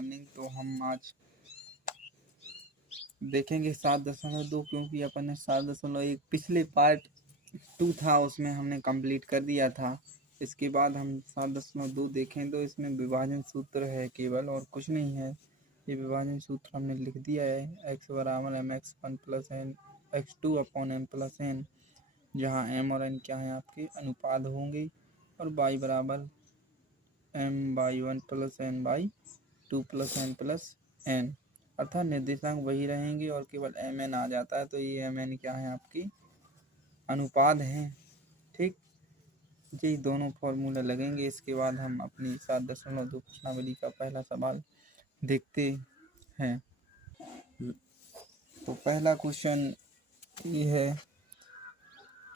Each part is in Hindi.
मॉर्निंग। तो हम आज देखेंगे 7.2, क्योंकि अपन ने 7.1 पिछले पार्ट 2 था उसमें हमने कंप्लीट कर दिया था। इसके बाद हम 7.2 देखें तो इसमें विभाजन सूत्र है केवल, और कुछ नहीं है। ये विभाजन सूत्र हमने लिख दिया है, x बराबर mx1 plus n x2 upon m plus n, जहाँ m और n क्या है आपके अनुपात होंगे, और y बराबर m/1 plus n/2 plus n plus n, अर्थात निर्देशांक वही रहेंगे और केवल mn आ जाता है। तो ये mn क्या है आपकी अनुपात हैं। ठीक, यही दोनों फॉर्मूला लगेंगे। इसके बाद हम अपनी 7.2 प्रश्नावली का पहला सवाल देखते हैं। तो पहला क्वेश्चन ये है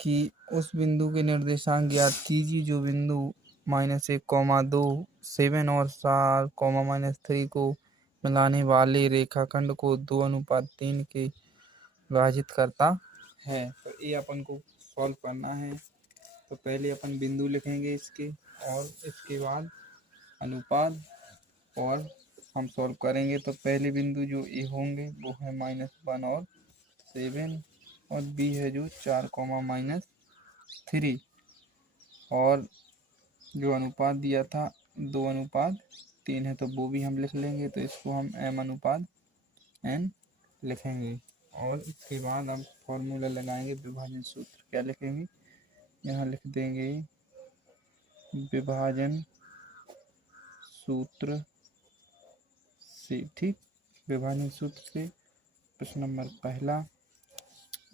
कि उस बिंदु के निर्देशांक ज्ञात कीजिए जो बिंदु -1, 2, 7 और 4, -3 को मिलाने वाले रेखाखंड को 2:3 के विभाजित करता है। तो ये अपन को सॉल्व करना है। तो पहले अपन बिंदु लिखेंगे इसके, और इसके बाद अनुपात, और हम सॉल्व करेंगे। तो पहले बिंदु जो ए होंगे वो है -1 और 7, और बी है जो 4, -3, और जो अनुपात दिया था 2:3 है, तो वो भी हम लिख लेंगे। तो इसको हम m/n लिखेंगे, और इसके बाद हम फॉर्मूला लगाएंगे विभाजन सूत्र। क्या लिखेंगे, यहाँ लिख देंगे विभाजन सूत्र से। ठीक, विभाजन सूत्र से प्रश्न नंबर पहला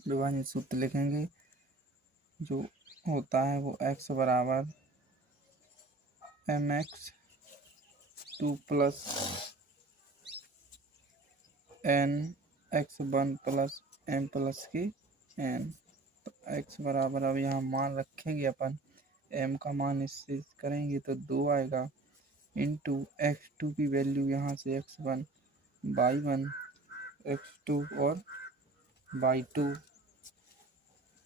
विभाजन सूत्र लिखेंगे, जो होता है वो x बराबर mx2 plus n x1 plus m plus की n। तो x बराबर, अब यहाँ मान रखेंगे अपन, m का मान इससे करेंगे तो 2 आएगा, इंटू x2 की वैल्यू यहाँ से x1 y1 x2 और y2।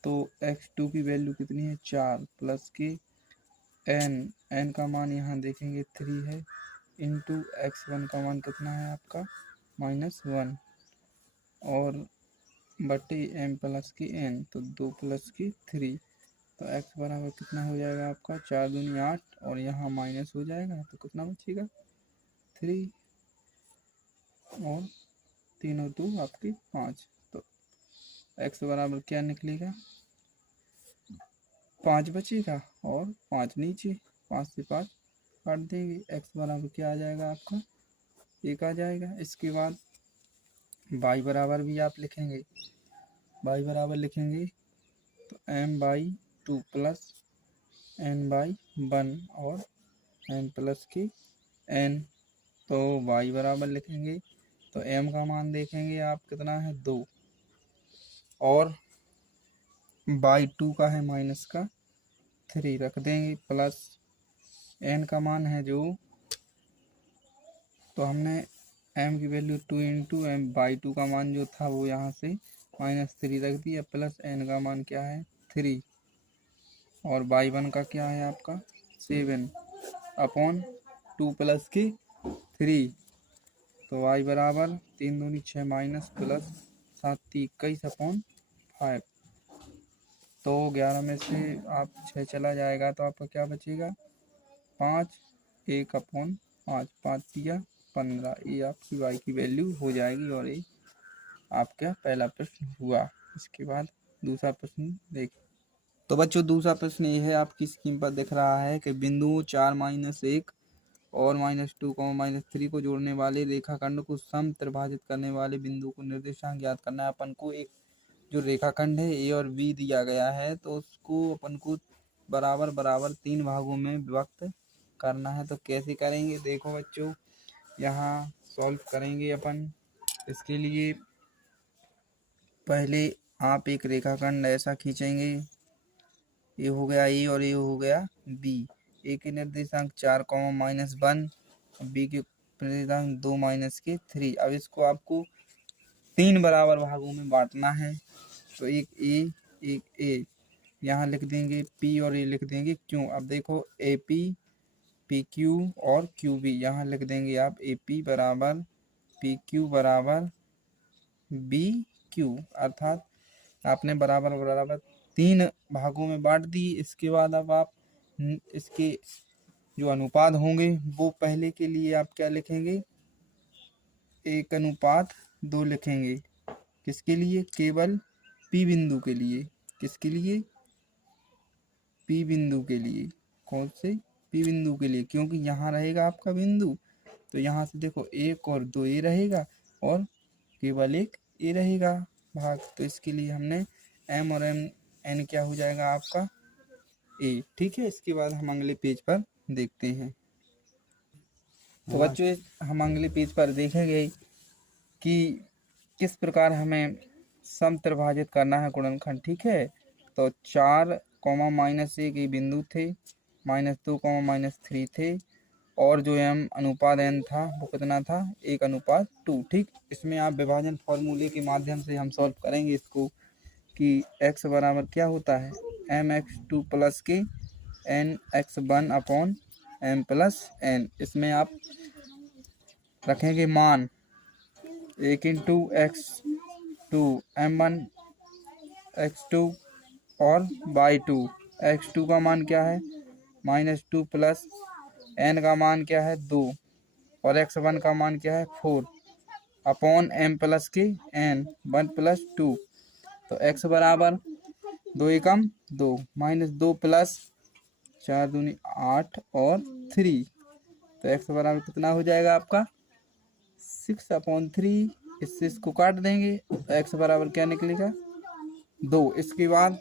तो x2 की वैल्यू कितनी है 4, प्लस की n का मान यहाँ देखेंगे 3 है, इंटू x1 का मान कितना है आपका -1, और बटे m प्लस की n, तो 2 प्लस की 3। तो x बराबर कितना हो जाएगा आपका 4 दूनी 8, और यहाँ माइनस हो जाएगा तो कितना बचेगा 3, और 3 और 2 आपकी 5। तो x बराबर क्या निकलेगा 5 बचेगा, और 5 नीचे, 5 से 5 काट देंगे। x बराबर क्या आ जाएगा आपका 1 आ जाएगा। इसके बाद y बराबर भी आप लिखेंगे, y बराबर लिखेंगे तो m/2 प्लस n/1 और n प्लस की n। तो y बराबर लिखेंगे तो m का मान देखेंगे आप कितना है 2, और y2 का है -3 रख देंगे, प्लस n का मान है जो, तो हमने m की वैल्यू 2 इंटू m/2 का मान जो था वो यहाँ से -3 रख दिया, प्लस n का मान क्या है 3, और y1 का क्या है आपका 7 अपॉन 2 प्लस की 3। तो y बराबर 3 दूनी 6 माइनस प्लस 7 21 अपॉन 5। तो 11 में से आप 6 चला जाएगा तो आपका क्या बचेगा 5, 1 अपॉन 5, 5 तिया 15। ये आपकी y की वैल्यू हो जाएगी, और ये आपका पहला प्रश्न हुआ। इसके बाद दूसरा प्रश्न देख। तो बच्चों दूसरा प्रश्न ये है, आपकी स्क्रीन पर दिख रहा है कि बिंदु 4, -1 और -2, -3 को जोड़ने वाले रेखाखंड को सम त्रिभाजित करने वाले बिंदु को निर्देशांक ज्ञात करना है। अपन को एक जो रेखाखंड है ए और बी दिया गया है, तो उसको अपन को बराबर बराबर 3 भागों में विभक्त करना है। तो कैसे करेंगे देखो बच्चों, यहाँ सॉल्व करेंगे अपन। इसके लिए पहले आप एक रेखाखंड ऐसा खींचेंगे, ये हो गया ए और ये हो गया बी। ए के निर्देशांक 4, -1, बी के निर्देशांक 2 -3। अब इसको आपको 3 बराबर भागों में बांटना है। तो एक ए यहाँ लिख देंगे पी, और ये लिख देंगे क्यों। अब देखो ए पी पी क्यू और क्यू बी, यहाँ लिख देंगे आप ए पी बराबर पी क्यू बराबर बी क्यू, अर्थात आपने बराबर बराबर 3 भागों में बांट दी। इसके बाद अब आप इसके जो अनुपात होंगे वो पहले के लिए आप क्या लिखेंगे, 1:2 लिखेंगे। किसके लिए, केवल पी बिंदु के लिए। किसके लिए, पी बिंदु के लिए। कौन से, पी बिंदु के लिए, क्योंकि यहाँ रहेगा आपका बिंदु, तो यहाँ से देखो 1 और 2 ए रहेगा और केवल एक ए रहेगा भाग, तो इसके लिए हमने एम और एन क्या हो जाएगा आपका ए। ठीक है, इसके बाद हम अगले पेज पर देखते हैं। तो बच्चों हम अगले पेज पर देखेंगे कि किस प्रकार हमें समत्रिभाजित करना है गुणनखंड। ठीक है, तो 4, -1 ये बिंदु थे, -2, -3 थे, और जो एम अनुपात एन था वो कितना था, 1:2। ठीक, इसमें आप विभाजन फॉर्मूले के माध्यम से हम सॉल्व करेंगे इसको कि x बराबर क्या होता है, mx2 प्लस के nx1/m+n। इसमें आप रखेंगे मान 1 × x2 m1 x2 और y2। x2 का मान क्या है -2 प्लस n का मान क्या है 2 और x1 का मान क्या है 4/m+n 1+2। तो x बराबर 2 एकम 2 -2 प्लस 4 दूनी 8 और 3, तो x बराबर कितना हो जाएगा आपका 6/3। इससे इसको काट देंगे तो x बराबर क्या निकलेगा 2। इसके बाद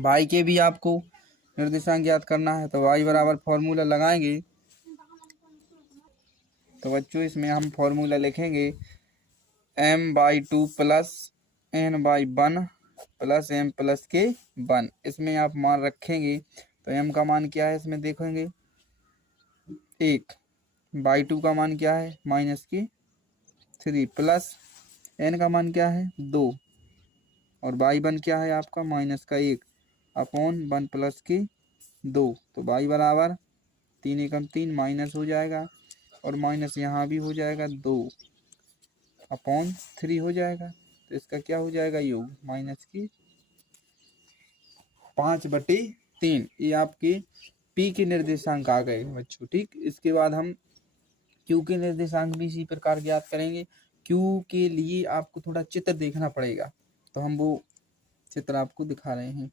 y के भी आपको निर्देशांक ज्ञात करना है, तो y बराबर फॉर्मूला लगाएंगे। तो बच्चों इसमें हम फॉर्मूला लिखेंगे m/2 plus n/1 plus m+k1। इसमें आप मान रखेंगे तो m का मान क्या है, इसमें देखेंगे 1, y2 का मान क्या है -3 प्लस n का मान क्या है 2 और y1 क्या है आपका -1/1+k2। तो y बराबर 3 एकम 3 माइनस हो जाएगा और माइनस यहाँ भी हो जाएगा 2/3 हो जाएगा, तो इसका क्या हो जाएगा योग -5/3। ये आपके P के निर्देशांक आ गए बच्चों। ठीक, इसके बाद हम Q के निर्देशांक भी इसी प्रकार ज्ञात करेंगे। Q के लिए आपको थोड़ा चित्र देखना पड़ेगा, तो हम वो चित्र आपको दिखा रहे हैं।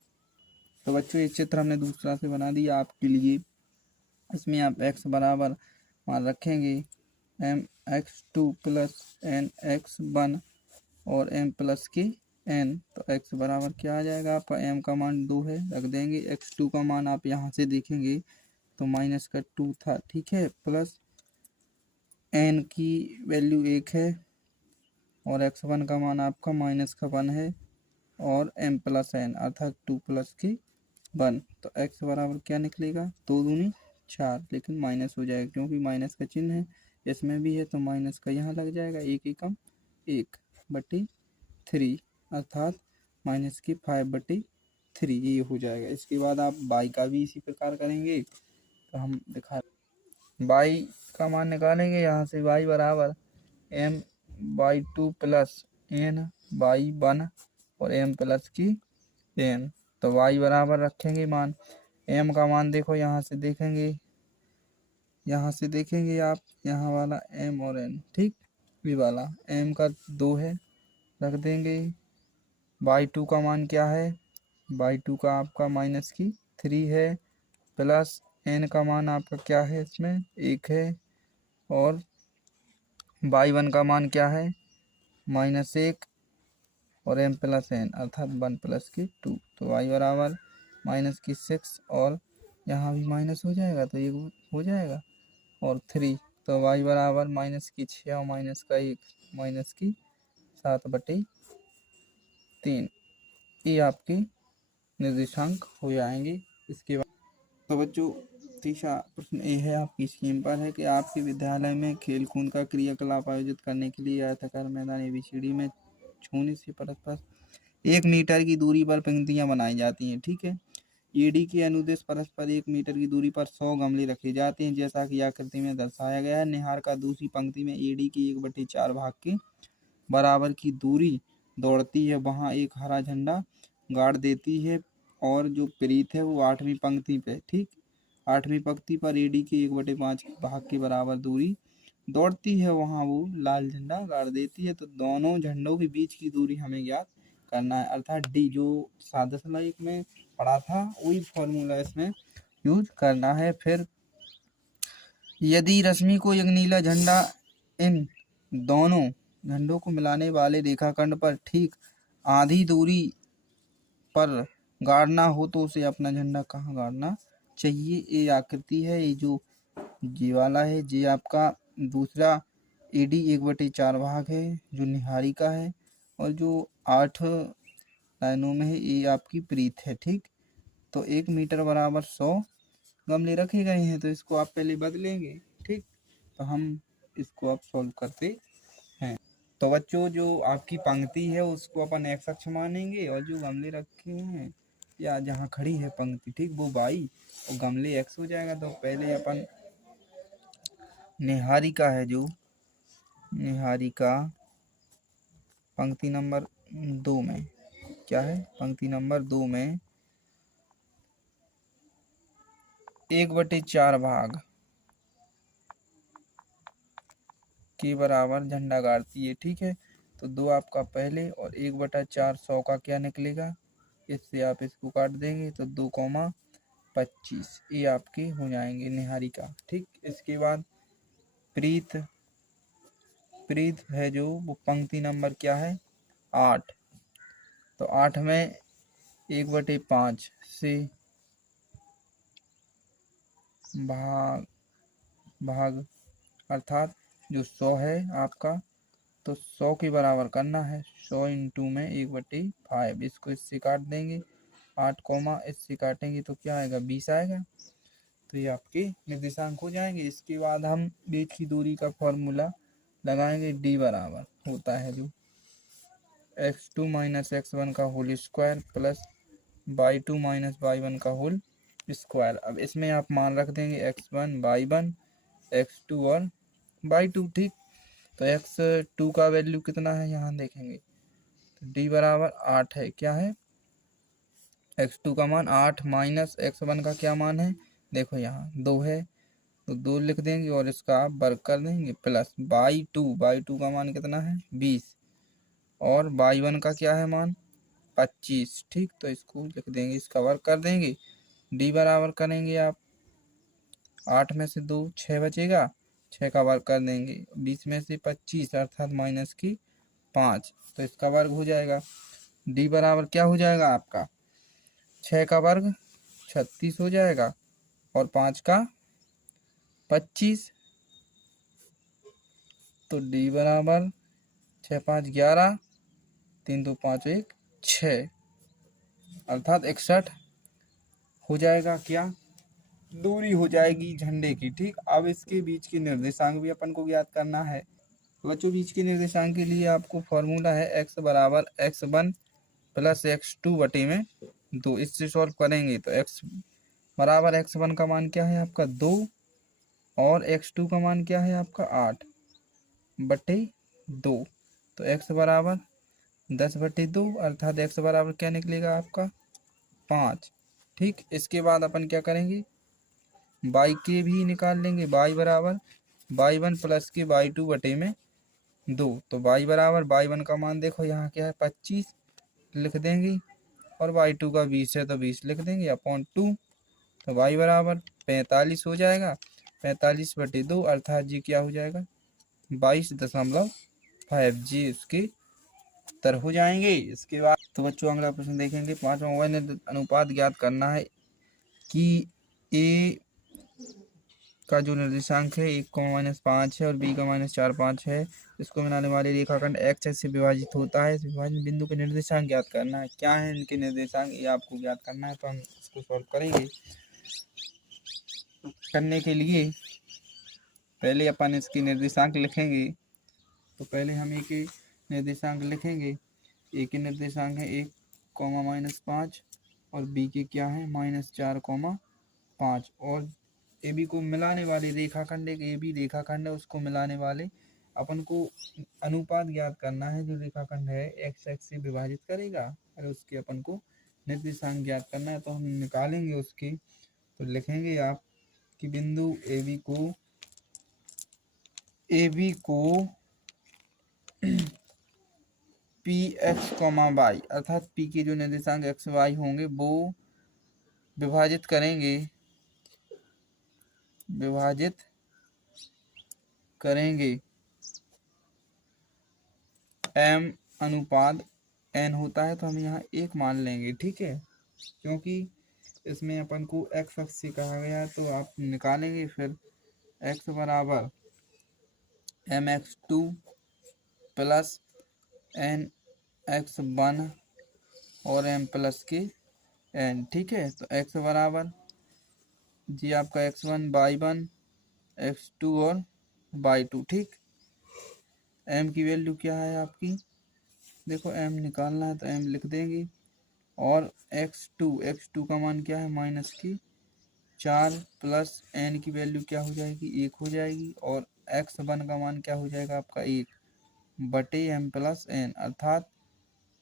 तो बच्चों ये चित्र हमने दूसरा से बना दिया आपके लिए। इसमें आप x बराबर मान रखेंगे mx2 प्लस nx1 और m+n। तो x बराबर क्या आ जाएगा आपका, m का मान 2 है, रख देंगे। x2 का मान आप यहाँ से देखेंगे तो -2 था। ठीक है, प्लस n की वैल्यू 1 है और x1 का मान आपका -1 है और m+n अर्थात 2 + 1। तो x बराबर क्या निकलेगा 2 दूनी 4, लेकिन माइनस हो जाएगा क्योंकि माइनस का चिन्ह है, इसमें भी है तो माइनस का यहाँ लग जाएगा। 1 एकम 1/3 अर्थात -5/3 ये हो जाएगा। इसके बाद आप y का भी इसी प्रकार करेंगे, तो हम दिखा y का मान निकालेंगे। यहाँ से y बराबर m/2 प्लस n/1 और m+n। तो y बराबर रखेंगे मान, m का मान देखो यहाँ से देखेंगे, यहाँ से देखेंगे आप यहाँ वाला m और n। ठीक, ये वाला m का 2 है, रख देंगे। y2 का मान क्या है, y2 का आपका -3 है, प्लस n का मान आपका क्या है, इसमें 1 है और y1 का मान क्या है -1 और m+n अर्थात 1+2। तो y बराबर -6 और यहाँ भी माइनस हो जाएगा तो ये हो जाएगा और 3। तो y बराबर -6 और -1 -7/3 ये आपके निर्देशांक हो जाएंगे। इसके बाद तो बच्चों तीसरा प्रश्न ये है आपकी स्क्रीन पर है कि आपके विद्यालय में खेल कूद का क्रियाकलाप आयोजित करने के लिए आयताकार मैदान ABCD में छूने से परस्पर 1 मीटर की दूरी पर पंक्तियां बनाई जाती हैं। ठीक है, ईडी के अनुदेश परस्पर 1 मीटर की दूरी पर 100 गमले रखे जाते हैं, जैसा कि आकृति में दर्शाया गया है। निहार का दूसरी पंक्ति में ईडी की 1/4 भाग के बराबर की दूरी दौड़ती है, वहां एक हरा झंडा गाड़ देती है, और जो प्रीत है वो 8वीं पंक्ति पे, ठीक 8वीं पंक्ति पर ईडी के 1/5 भाग के बराबर दूरी दौड़ती है, वहां वो लाल झंडा गाड़ देती है। तो दोनों झंडों के बीच की दूरी हमें ज्ञात करना है, अर्थात डी जो सादस लाइक में पढ़ा था वही फॉर्मूला इसमें यूज करना है। फिर यदि रश्मि को एक नीला झंडा इन दोनों झंडों को मिलाने वाले रेखाखंड पर ठीक आधी दूरी पर गाड़ना हो तो उसे अपना झंडा कहाँ गाड़ना चाहिए। ये आकृति है, ये जो जी वाला है, जी आपका दूसरा ईडी 1/4 भाग है जो निहारी का है, और जो 8 लाइनों में है ये आपकी प्रीत है, ठीक। तो 1 मीटर बराबर 100 गमले रखे गए हैं, तो इसको आप पहले बदलेंगे, ठीक। तो हम इसको अब सॉल्व करते हैं। तो बच्चों जो आपकी पंक्ति है उसको अपन एक्स अक्ष मानेंगे, और जो गमले रखे हैं या जहाँ खड़ी है पंक्ति, ठीक, वो वाई और गमले एक्स हो जाएगा। तो पहले अपन निहारिका है, जो निहारिका पंक्ति नंबर 2 में क्या है, पंक्ति नंबर 2 में 1/4 भाग के बराबर झंडा गाड़ती है, ठीक है। तो 2 आपका पहले और 1/4 100 का क्या निकलेगा, इससे आप इसको काट देंगे तो 2,25 ये आपके हो जाएंगे निहारिका, ठीक। इसके बाद प्रीत, प्रीत है जो वो पंक्ति नंबर क्या है 8। तो 8 में 1/5 से भाग अर्थात जो 100 है आपका, तो 100 के बराबर करना है। 100 इंटू में 1/5, इसको इससे काट देंगे 8 कोमा इससे काटेंगे तो क्या आएगा 20 आएगा। तो ये आपके निर्देशांक हो जाएंगे। इसके बाद हम बीच की दूरी का फॉर्मूला लगाएंगे। डी बराबर होता है जो x2 - x1 का whole square plus y2 - y1 का होल स्क्वायर। अब इसमें आप मान रख देंगे x1 y1 x2 और y2, ठीक। तो x2 का वैल्यू कितना है यहाँ देखेंगे, तो d बराबर 8 है, क्या है x2 का मान 8 माइनस x1 का क्या मान है, देखो यहाँ 2 है, तो 2 लिख देंगे और इसका आप वर्ग कर देंगे प्लस y2 का मान कितना है 20 और y1 का क्या है मान 25, ठीक। तो इसको लिख देंगे, इसका वर्ग कर देंगे। d बराबर करेंगे आप 8 में से 2 6 बचेगा, 6 का वर्ग कर देंगे, 20 में से 25 अर्थात माइनस की 5, तो इसका वर्ग हो जाएगा। d बराबर क्या हो जाएगा आपका 6 का वर्ग 36 हो जाएगा और 5 का 25, तो d बराबर 6 5 11 3 2 5 1 6 अर्थात 61 हो जाएगा, क्या दूरी हो जाएगी झंडे की, ठीक। अब इसके बीच के निर्देशांक भी अपन को ज्ञात करना है। बच्चों बीच के निर्देशांक के लिए आपको फॉर्मूला है x बराबर x1 प्लस x2 बटे में 2। इससे सॉल्व करेंगे तो x बराबर x1 का मान क्या है आपका 2 और x2 का मान क्या है आपका 8 बटे 2। तो x बराबर 10 बटे 2 अर्थात x बराबर क्या निकलेगा आपका 5, ठीक। इसके बाद अपन क्या करेंगे y के भी निकाल लेंगे। y बराबर y1 प्लस के y2 बटे में 2। तो y बराबर y1 का मान देखो यहाँ क्या है 25 लिख देंगे और y2 का 20 है तो 20 लिख देंगे अपॉन 2। तो y बराबर 45 हो जाएगा, 45 बटे 2 अर्थात जी क्या हो जाएगा 22.5 जी उसके उत्तर हो जाएंगे। इसके बाद तो बच्चों अगला प्रश्न देखेंगे। 5वां वह अनुपात ज्ञात करना है कि ए का जो निर्देशांक है 1,-5 है और b का -4,5 है, इसको मिलाने वाले रेखाखंड x से विभाजित होता है। इस विभाजन बिंदु के निर्देशांक ज्ञात करना है। क्या है इनके निर्देशांक ये आपको ज्ञात करना है, तो हम इसको सॉल्व करेंगे। करने के लिए पहले अपन इसके निर्देशांक लिखेंगे। तो पहले हम एक निर्देशांक लिखेंगे। एक निर्देशांक है 1,-5 और बी के क्या है -4, 5। और ए बी को मिलाने वाले रेखाखंड, एक ए बी रेखाखंड है, उसको मिलाने वाले अपन को अनुपात ज्ञात करना है। जो रेखाखंड है एक्स एक्स से विभाजित करेगा और उसके अपन को निर्देशांक ज्ञात करना है। तो हम निकालेंगे उसके, तो लिखेंगे आप कि बिंदु ए बी को पी एक्स कॉमा वाई, अर्थात पी के जो निर्देशांक एक्स वाई होंगे वो विभाजित करेंगे एम अनुपात एन होता है, तो हम यहाँ 1 मान लेंगे। ठीक है, क्योंकि इसमें अपन को एक्स एक्स से कहा गया है, तो आप निकालेंगे फिर एक्स बराबर mx2 प्लस nx1 और m प्लस के n। ठीक है, तो x बराबर जी आपका x1 y1 x2 और y2। ठीक, m की वैल्यू क्या है आपकी, देखो m निकालना है तो m लिख देंगे। और x2 का मान क्या है -4 प्लस n की वैल्यू क्या हो जाएगी 1 हो जाएगी। और x1 का मान क्या हो जाएगा आपका 1 बटे m प्लस n, अर्थात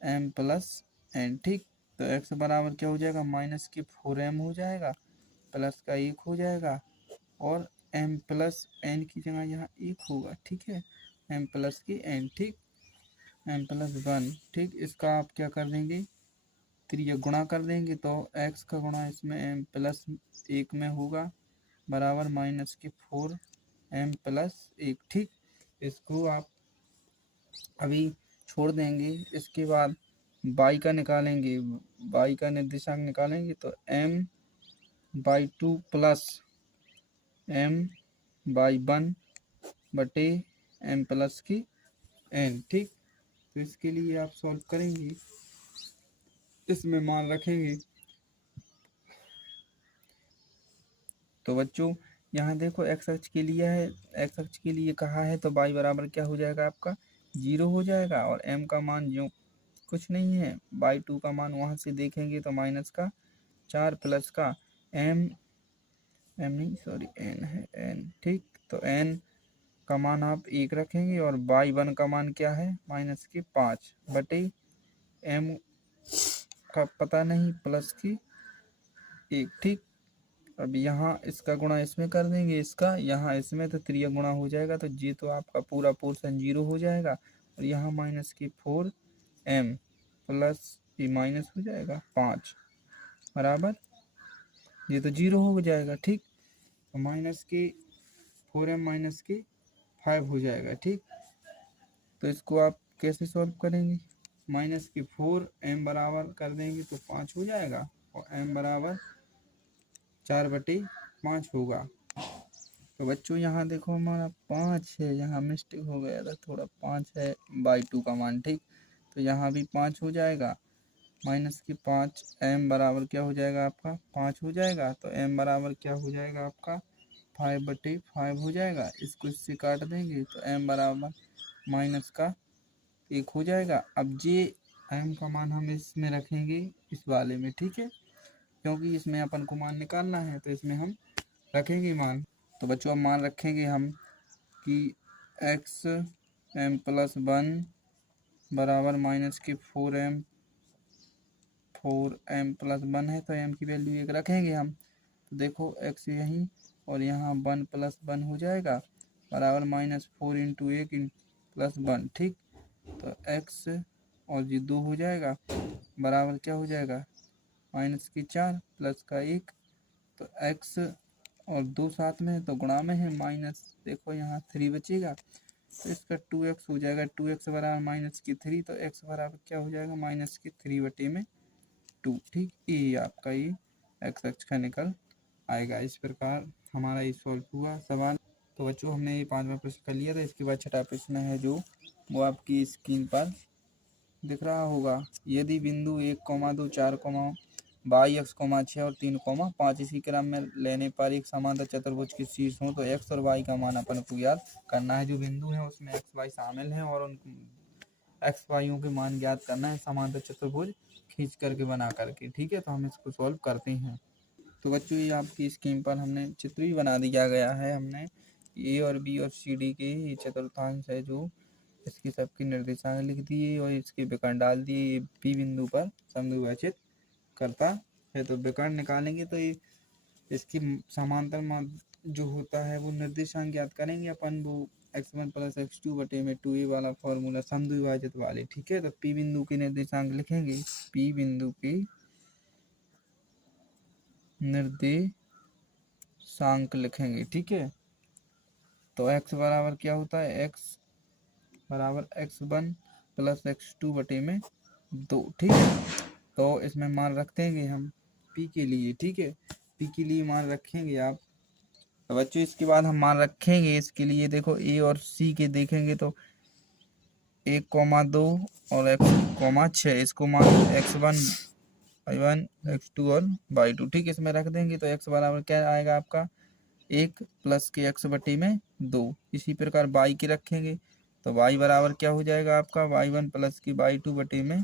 m प्लस n। ठीक, तो x बराबर क्या हो जाएगा -4m हो जाएगा, प्लस का 1 हो जाएगा और m प्लस n की जगह यहाँ 1 होगा। ठीक है, m प्लस की n। ठीक, m प्लस 1। ठीक, इसका आप क्या कर देंगे, त्रिय गुणा कर देंगे, तो x का गुणा इसमें m प्लस 1 में होगा बराबर -4m प्लस 1। ठीक, इसको आप अभी छोड़ देंगे। इसके बाद y का निकालेंगे, y का निर्देशांक निकालेंगे, तो m/2 प्लस m/1 बटे m प्लस की n। ठीक, तो इसके लिए आप सॉल्व करेंगे, इसमें मान रखेंगे। तो बच्चों यहाँ देखो x अक्ष के लिए है, x अक्ष के लिए कहा है, तो y बराबर क्या हो जाएगा आपका 0 हो जाएगा। और m का मान जो कुछ नहीं है, y2 का मान वहाँ से देखेंगे तो -4 प्लस का n है n। ठीक, तो n का मान आप 1 रखेंगे और y1 का मान क्या है -5 बटे m का पता नहीं प्लस की 1। ठीक, अब यहाँ इसका गुणा इसमें कर देंगे, इसका यहाँ इसमें, तो त्रिय गुणा हो जाएगा, तो ये तो आपका पूरा पोर्शन 0 हो जाएगा। और यहाँ -4m प्लस माइनस हो जाएगा 5 बराबर, ये तो 0 हो जाएगा। ठीक, तो -4m -5 हो जाएगा। ठीक, तो इसको आप कैसे सॉल्व करेंगे, -4m बराबर कर देंगे तो 5 हो जाएगा और m बराबर 4/5 होगा। तो बच्चों यहाँ देखो हमारा 5 है, यहाँ मिस्टेक हो गया था थोड़ा, 5 है y2 का मान। ठीक, तो यहाँ भी 5 हो जाएगा, -5 m बराबर क्या हो जाएगा आपका 5 हो जाएगा। तो m बराबर क्या हो जाएगा आपका 5/5 हो जाएगा। इसको इससे काट देंगे तो m बराबर -1 हो जाएगा। अब ये m का मान हम इसमें रखेंगे इस वाले में। ठीक है, क्योंकि इसमें अपन को मान निकालना है, तो इसमें हम रखेंगे मान। तो बच्चों अब मान रखेंगे हम कि m प्लस 1 बराबर -4m प्लस 1 है, तो m की वैल्यू 1 रखेंगे हम। तो देखो x यहीं और यहाँ 1 प्लस 1 हो जाएगा बराबर -4 × 1 प्लस 1। ठीक, तो x और ये 2 हो जाएगा बराबर क्या हो जाएगा -4 प्लस का 1। तो x और 2 साथ में है तो गुणा में है, माइनस देखो यहाँ 3 बचेगा, तो इसका 2x हो जाएगा। 2x बराबर -3, तो x बराबर क्या हो जाएगा -3/2। ठीक, ये आपका ये x अक्ष का निकल आएगा। इस प्रकार हमारा ये सॉल्व हुआ सवाल। तो बच्चों हमने ये 5वां प्रश्न कर लिया था। इसके बाद 6ठा प्रश्न है जो वो आपकी स्क्रीन पर दिख रहा होगा। यदि बिंदु 1, 2, 4, y x, 6 और 3, 5 इसी क्रम में लेने पर एक समांतर चतुर्भुज के शीर्ष हो, तो x और y का मान अपन को याद करना है। जो बिंदु है उसमें x y शामिल है और उन एक्स वाइयों के मान ज्ञात करना है समांतर चतुर्भुज खींच करके बना करके। ठीक है, तो हम इसको सॉल्व करते हैं। तो बच्चों ये आपकी स्क्रीन पर हमने चित्र भी बना दिया गया है। हमने ए और बी और सी डी के ये चतुर्थांश है जो इसकी सबकी निर्देशांक लिख दिए और इसके विकर्ण डाल दिए। ये पी बिंदु पर समद्विभाजित करता है। तो विकर्ण निकालेंगे तो ये इसकी समांतर मान जो होता है वो निर्देशांक ज्ञात करेंगे अपन, वो x1 प्लस x2 बटे में 2a वाला फॉर्मूला समद्विभाजित वाले। ठीक है, तो पी बिंदु के निर्देशांक लिखेंगे, पी बिंदु के निर्देशांक लिखेंगे। ठीक है, तो x बराबर क्या होता है, x बराबर x1 प्लस x2 बटे में 2। ठीक है, तो इसमें मान रख देंगे हम p के लिए। ठीक है, p के लिए मान रखेंगे आप। तो बच्चों इसके बाद हम मान रखेंगे इसके लिए, देखो a और c के देखेंगे तो 1,2 और x,6 इसको मान x1 y1 x2 और y2। ठीक, इसमें रख देंगे तो x बराबर क्या आएगा आपका 1 प्लस के x बटे में 2। इसी प्रकार y के रखेंगे तो y बराबर क्या हो जाएगा आपका y1 प्लस की y2 बटे में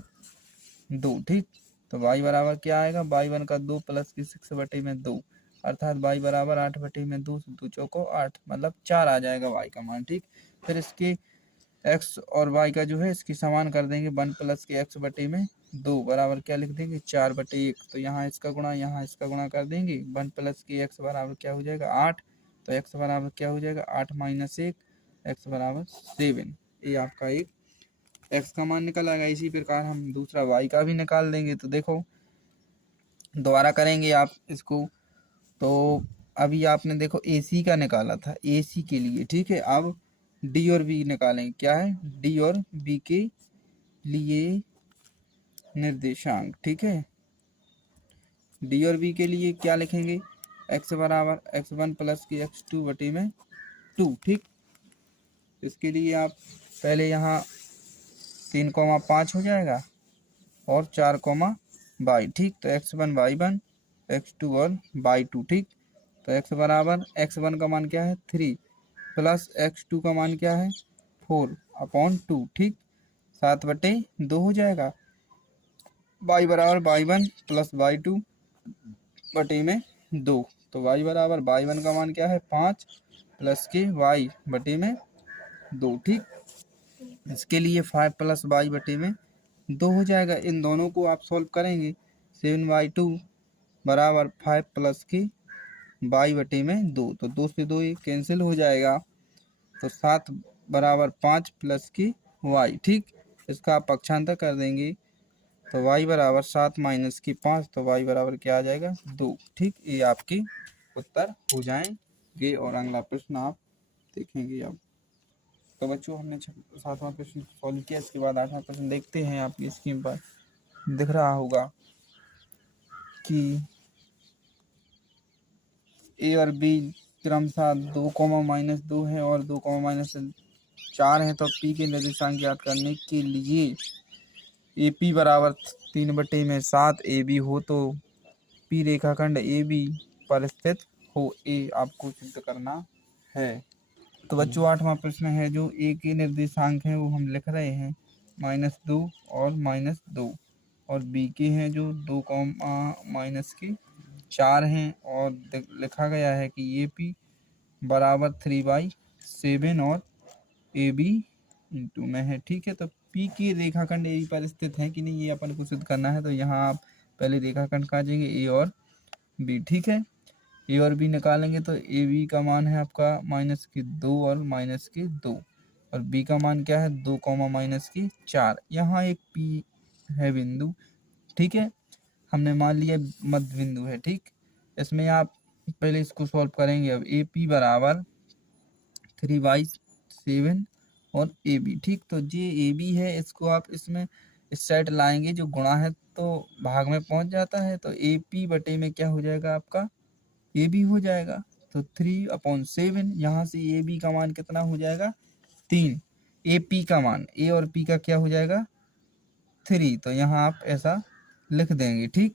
2। ठीक, तो y बराबर क्या आएगा y1 का 2 प्लस की 6 बटे में 2, अर्थात y बराबर 8 बटे में 2, 2 चौको 8 मतलब 4 आ जाएगा y का मान। ठीक, फिर इसके x और y का जो है इसकी समान कर देंगे, 1 प्लस के x बटे में 2 बराबर क्या लिख देंगे 4 बटे 1। तो यहाँ इसका गुणा यहाँ इसका गुणा कर देंगे, 1 प्लस के x बराबर क्या हो जाएगा 8, तो x बराबर क्या हो जाएगा 8 माइनस 1, x बराबर 7। ये आपका एक x का मान निकल आएगा। इसी प्रकार हम दूसरा y का भी निकाल देंगे। तो देखो दोबारा करेंगे आप इसको। तो अभी आपने देखो AC का निकाला था, AC के लिए। ठीक है, अब D और B निकालेंगे। क्या है, D और B के लिए निर्देशांक। ठीक है, D और B के लिए क्या लिखेंगे, x बराबर x1 प्लस की x2 बटे में 2। ठीक, इसके लिए आप पहले यहाँ 3,5 हो जाएगा और 4,y। ठीक, तो x1 y1 x2 और y2। ठीक, तो x बराबर x1 का मान क्या है 3 प्लस x2 का मान क्या है 4/2। ठीक, 7 बटे 2 हो जाएगा। y बराबर y1 प्लस y2 बटे में 2, तो y बराबर y1 का मान क्या है 5 प्लस के y बटे में 2। ठीक, इसके लिए 5 प्लस y बटे में 2 हो जाएगा। इन दोनों को आप सॉल्व करेंगे, 7y2 बराबर 5 प्लस की y बटे में 2, तो 2 से 2 ये कैंसिल हो जाएगा। तो 7 बराबर 5 प्लस की y। ठीक, इसका आप पक्षांतर कर देंगे तो y बराबर 7 माइनस की 5, तो y बराबर क्या आ जाएगा 2। ठीक, ये आपके उत्तर हो जाएंगे। और अगला प्रश्न आप देखेंगे अब। तो बच्चों हमने 7वां प्रश्न सॉल्व किया। इसके बाद 8वां प्रश्न देखते हैं। आपकी स्क्रीन पर दिख रहा होगा कि ए और बी क्रमशः 2,-2 है और 2,-4 है। तो पी के निर्देशांक ज्ञात करने के लिए ए पी बराबर 3/7 ए बी हो तो पी रेखाखंड ए बी पर स्थित हो। ए आपको सिद्ध करना है। तो बच्चों 8वां प्रश्न है, जो ए के निर्देशांक हैं वो हम लिख रहे हैं -2 और -2, और बी के हैं जो 2, -4 हैं, और लिखा गया है कि ए पी बराबर 3/7 और ए बी इंटू में है। ठीक है, तो पी की रेखाखंड ए बी पर स्थित है कि नहीं ये अपन को सिद्ध करना है। तो यहाँ आप पहले रेखाखंड काटेंगे ए और बी। ठीक है, ए और बी निकालेंगे तो ए बी का मान है आपका -2 और -2, और बी का मान क्या है 2, -4। यहाँ एक पी है बिंदु। ठीक है, हमने मान लिया मध्य बिंदु है। ठीक, इसमें आप पहले इसको सॉल्व करेंगे। अब ए पी बराबर 3/7 और ए बी। ठीक, तो जे ए बी है इसको आप इसमें इस साइड लाएंगे, जो गुणा है तो भाग में पहुंच जाता है, तो ए पी बटे में क्या हो जाएगा आपका ए बी हो जाएगा। तो 3/7, यहाँ से ए बी का मान कितना हो जाएगा 3, ए पी का मान ए और पी का क्या हो जाएगा 3, तो यहाँ आप ऐसा लिख देंगे। ठीक,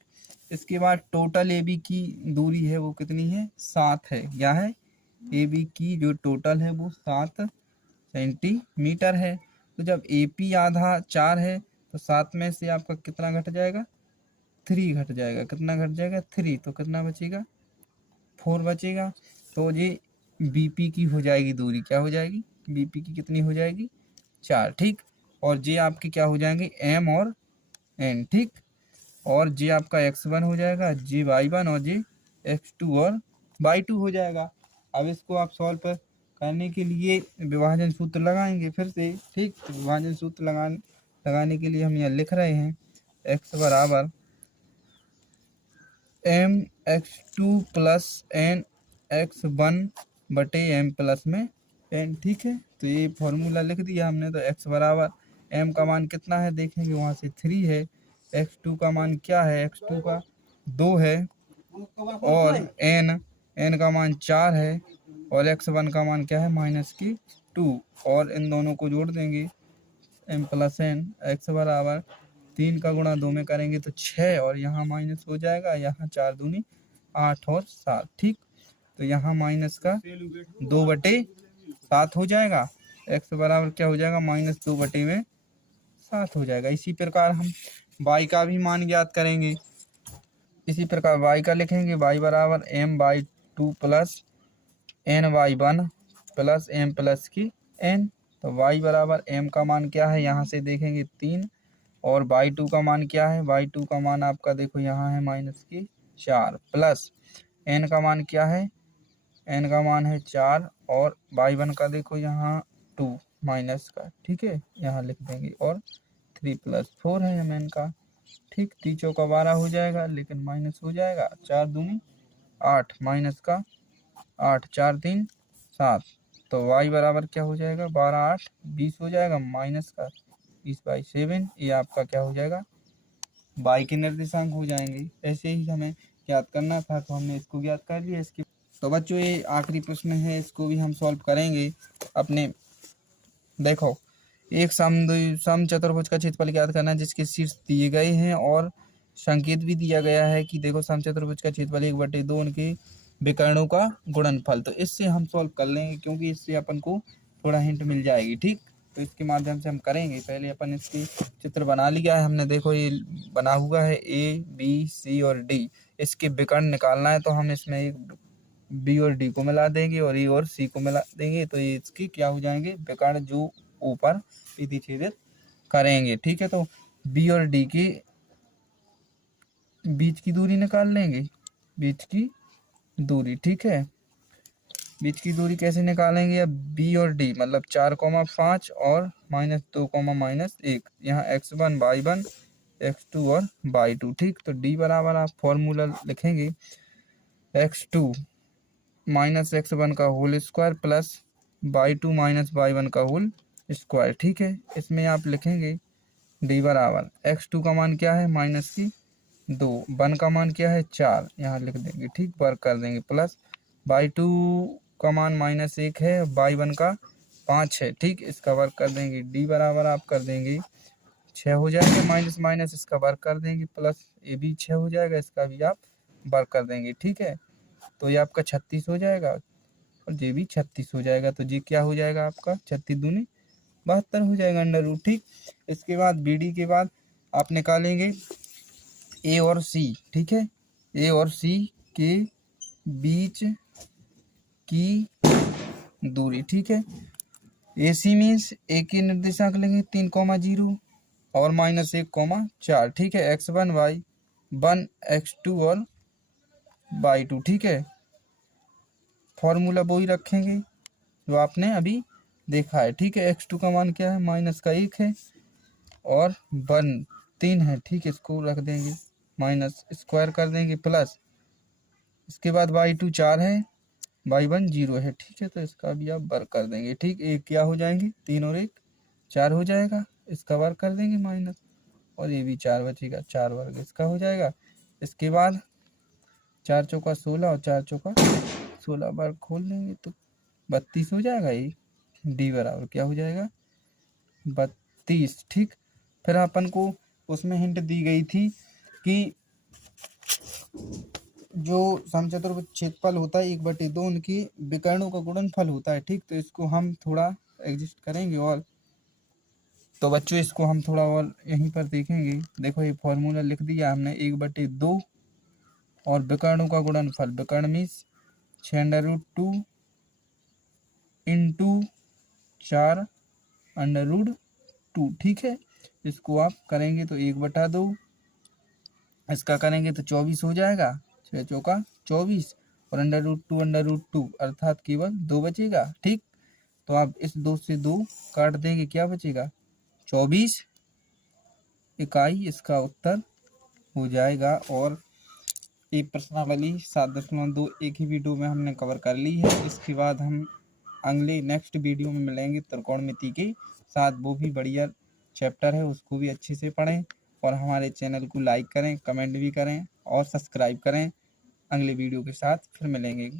इसके बाद टोटल ए बी की दूरी है वो कितनी है 7 है। क्या है, ए बी की जो टोटल है वो 7 सेंटीमीटर है। तो जब AP आधा 4 है तो 7 में से आपका कितना घट जाएगा, 3 घट जाएगा। कितना घट जाएगा, 3। तो कितना बचेगा, 4 बचेगा। तो ये BP की हो जाएगी दूरी, क्या हो जाएगी, BP की कितनी हो जाएगी, 4, ठीक। और ये आपके क्या हो जाएंगे, M और N, ठीक। और जे आपका x1 हो जाएगा, जे y1 और जे x2 और y2 हो जाएगा। अब इसको आप सॉल्व करने के लिए विभाजन सूत्र लगाएंगे फिर से, ठीक। तो विभाजन सूत्र लगाने के लिए हम यहाँ लिख रहे हैं x बराबर m x2 plus n x1 बटे m प्लस में n, ठीक है। तो ये फॉर्मूला लिख दिया हमने। तो x बराबर m का मान कितना है देखेंगे, वहाँ से 3 है। x2 का मान क्या है, x2 का 2 है। और n का मान 4 है। और x1 का मान क्या है, -2। और इन दोनों को जोड़ देंगे, m प्लस n। x बराबर 3 का गुणा 2 में करेंगे तो 6, और यहाँ माइनस हो जाएगा, यहाँ 4 दूनी 8 और 7, ठीक। तो यहाँ माइनस का 2/7 हो जाएगा। x बराबर क्या हो जाएगा, -2 बटे में 7 हो जाएगा। इसी प्रकार हम y का भी मान ज्ञात करेंगे। इसी प्रकार y का लिखेंगे, y बराबर m/2 plus ny1 plus m plus की n। तो y बराबर m का मान क्या है, यहाँ से देखेंगे 3। और y2 का मान क्या है, y2 का मान आपका देखो यहाँ है -4 प्लस n का मान क्या है, n का मान है 4। और y1 का देखो यहाँ 2 माइनस का, ठीक है, यहाँ लिख देंगे। और 3 + 4 है m n का, ठीक। 3 चौका 12 हो जाएगा, लेकिन माइनस हो जाएगा, 4 दूनी 8 माइनस का 8, 4 3 7। तो y बराबर क्या हो जाएगा, 12 8 20 हो जाएगा, माइनस का 20/7। ये आपका क्या हो जाएगा, y के निर्देशांक हो जाएंगे। ऐसे ही हमें ज्ञात करना था, तो हमने इसको ज्ञात कर लिया। इसके तो बच्चों ये आखिरी प्रश्न है, इसको भी हम सॉल्व करेंगे अपने। देखो, एक समचतुर्भुज का क्षेत्रफल ज्ञात करना है जिसके शीर्ष दिए गए हैं और संकेत भी दिया गया है कि देखो समचतुर्भुज का क्षेत्रफल 1/2 उनके विकर्णों का गुणनफल। तो इससे हम सॉल्व कर लेंगे, क्योंकि इससे अपन को थोड़ा हिंट मिल जाएगी, ठीक। तो इसके माध्यम से हम करेंगे। पहले अपन इसकी चित्र बना लिया है हमने, देखो ये बना हुआ है A B C और D। इसके विकर्ण निकालना है, तो हम इसमें एक B और D को मिला देंगे और A और C को मिला देंगे। तो ये इसकी क्या हो जाएंगे, विकर्ण जो ऊपर प्रतिच्छेदित करेंगे, ठीक है। तो B और D के बीच की दूरी निकाल लेंगे, बीच की दूरी, ठीक है। बीच की दूरी कैसे निकालेंगे, अब B और D मतलब 4,5 और -2, -1। यहाँ x1 y1 x2 और y2, ठीक। तो D बराबर आप फॉर्मूला लिखेंगे x2 -x1 का whole square plus y2 -y1 का होल स्क्वायर, ठीक है। इसमें आप लिखेंगे D बराबर x2 का मान क्या है, -2, 1 का मान क्या है 4, यहाँ लिख देंगे, ठीक। वर्क कर देंगे प्लस y2 का मान -1 है, y1 का 5 है, ठीक। इसका वर्क कर देंगे, D बराबर आप कर देंगे 6 हो जाएगा, माइनस माइनस इसका वर्क कर देंगे, प्लस ये भी 6 हो जाएगा, इसका भी आप वर्क कर देंगे, ठीक है। तो ये आपका 36 हो जाएगा और ये भी 36 हो जाएगा। तो ये क्या हो जाएगा आपका, 36 दूनी 72 हो जाएगा अंडर रूट, ठीक। इसके बाद BD के बाद आप निकालेंगे A और C, ठीक है। A और C के बीच की दूरी, ठीक है। AC मीन्स A की निर्देशांक लेंगे 3,0 और -1,4, ठीक है। x1 y1 x2 और y2, ठीक है। फॉर्मूला वही रखेंगे जो आपने अभी देखा है, ठीक है। x2 का मान क्या है, -1 है और 1 3 है, ठीक है। इसको रख देंगे, माइनस स्क्वायर कर देंगे, प्लस इसके बाद y2 4 है, y1 0 है, ठीक है। तो इसका भी आप वर्क कर देंगे, ठीक। एक क्या हो जाएंगे, 3 और 1 4 हो जाएगा, इसका वर्क कर देंगे माइनस, और ये भी 4 बचेगा, 4 वर्ग इसका हो जाएगा। इसके बाद 4 चौका 16 और 4 चौका 16 बार खोल लेंगे तो 32 हो जाएगा। ये D बराबर क्या हो जाएगा, 32, ठीक। फिर अपन को उसमें हिंट दी गई थी कि जो समचतुर्भुज क्षेत्रफल होता है 1/2 उनकी विकर्णों का गुणनफल होता है, ठीक। तो इसको हम थोड़ा एडजस्ट करेंगे और तो बच्चों इसको हम थोड़ा और यहीं पर देखेंगे। देखो ये फॉर्मूला लिख दिया हमने 1/2 और विकर्णों का गुणनफल, विकर्ण मीन्स 6√2 इंटू 4√2। ठीक है, इसको आप करेंगे तो 1/2, इसका करेंगे तो 24 हो जाएगा, 6 चौका 24 और √2 अर्थात केवल 2 बचेगा। ठीक, तो आप इस 2 से 2 काट देंगे, क्या बचेगा 24 इकाई, इसका उत्तर हो जाएगा। और ये प्रश्नावली 7.2 एक ही वीडियो में हमने कवर कर ली है। इसके बाद हम अगले नेक्स्ट वीडियो में मिलेंगे त्रिकोणमिति के साथ, वो भी बढ़िया चैप्टर है, उसको भी अच्छे से पढ़ें और हमारे चैनल को लाइक करें, कमेंट भी करें और सब्सक्राइब करें। अगले वीडियो के साथ फिर मिलेंगे।